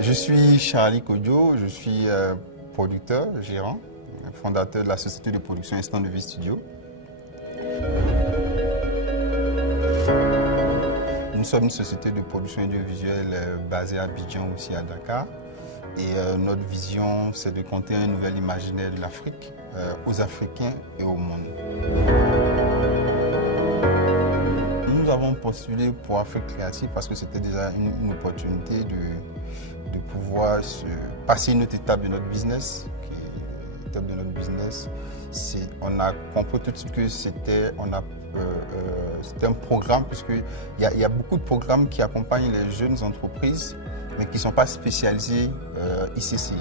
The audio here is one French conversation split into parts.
Je suis Charlie Kodjo, je suis producteur, gérant, fondateur de la société de production Instant de Vie Studio. Nous sommes une société de production audiovisuelle basée à Abidjan, aussi à Dakar. Et notre vision, c'est de conter un nouvel imaginaire de l'Afrique aux Africains et au monde. Nous avons postulé pour Afrique Créative parce que c'était déjà une opportunité de pouvoir passer une autre étape de notre business. L'étape de notre business, on a compris tout de suite que c'était un programme, puisqu'il y a beaucoup de programmes qui accompagnent les jeunes entreprises, mais qui ne sont pas spécialisés ICC.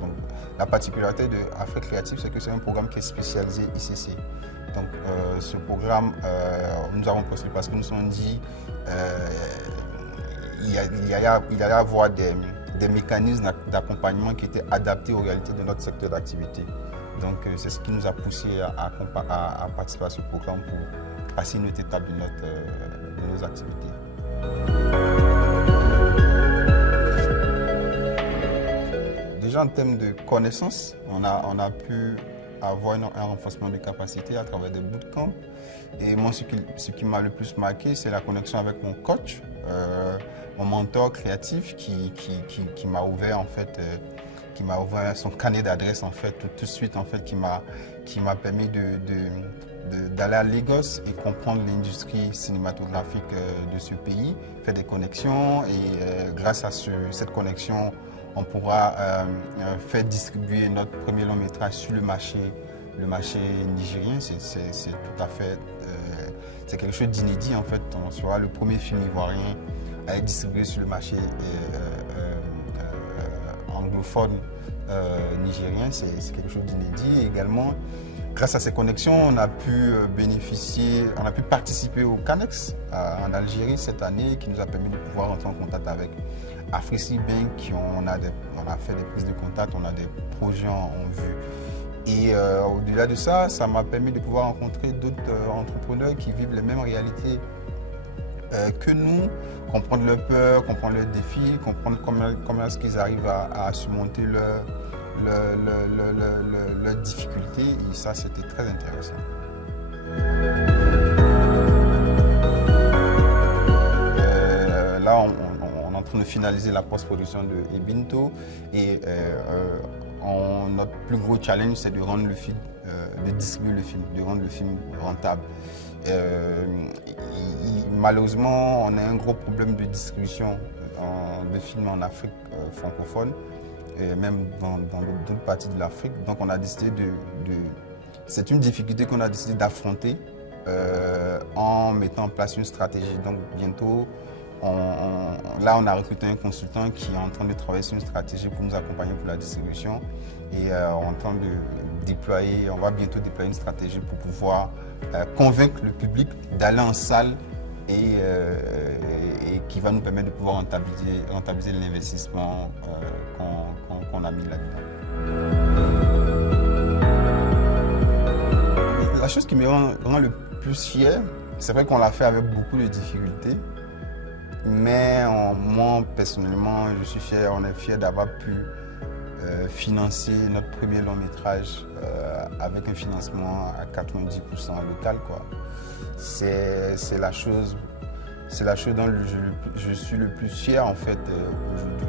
Donc, la particularité de Afrique Créative, c'est que c'est un programme qui est spécialisé ICC. Donc, ce programme, nous avons postulé parce que nous nous sommes dit il y a avoir des mécanismes d'accompagnement qui étaient adaptés aux réalités de notre secteur d'activité. Donc, c'est ce qui nous a poussé à participer à ce programme pour passer une autre étape de nos activités. Déjà, en termes de connaissances, on a pu avoir un renforcement de capacité à travers des bootcamps. Et moi, ce qui m'a le plus marqué, c'est la connexion avec mon coach, mon mentor créatif qui m'a ouvert en fait, qui m'a ouvert son carnet d'adresses en fait tout de suite en fait, qui m'a permis d'aller à Lagos et comprendre l'industrie cinématographique de ce pays, faire des connexions et grâce à cette connexion, on pourra faire distribuer notre premier long métrage sur le marché nigérien. C'est tout à fait, c'est quelque chose d'inédit en fait. On sera le premier film ivoirien à être distribué sur le marché anglophone nigérien. C'est quelque chose d'inédit. Et également, grâce à ces connexions, on a pu participer au Canex en Algérie cette année, qui nous a permis de pouvoir entrer en contact avec Africi Bank, on a fait des prises de contact, on a des projets en vue. Et au-delà de ça, ça m'a permis de pouvoir rencontrer d'autres entrepreneurs qui vivent les mêmes réalités que nous, comprendre leurs peurs, comprendre leurs défis, comprendre comment est-ce qu'ils arrivent à surmonter leurs difficultés. Et ça, c'était très intéressant. Là, on est en train de finaliser la post-production de Ebinto et notre plus gros challenge, c'est de rendre le film, de distribuer le film, de rendre le film rentable. Malheureusement, on a un gros problème de distribution de films en Afrique francophone, et même dans d'autres parties de l'Afrique. Donc on a décidé c'est une difficulté qu'on a décidé d'affronter en mettant en place une stratégie. Donc bientôt, là, on a recruté un consultant qui est en train de travailler sur une stratégie pour nous accompagner pour la distribution. Et on est en train on va bientôt déployer une stratégie pour pouvoir convaincre le public d'aller en salle et qui va nous permettre de pouvoir rentabiliser l'investissement qu'on a mis là-dedans. La chose qui me rend le plus fier, c'est vrai qu'on l'a fait avec beaucoup de difficultés. Mais moi, personnellement, je suis fier, on est fier d'avoir pu financer notre premier long métrage avec un financement à 90% local, quoi. C'est la chose dont je suis le plus fier en fait aujourd'hui.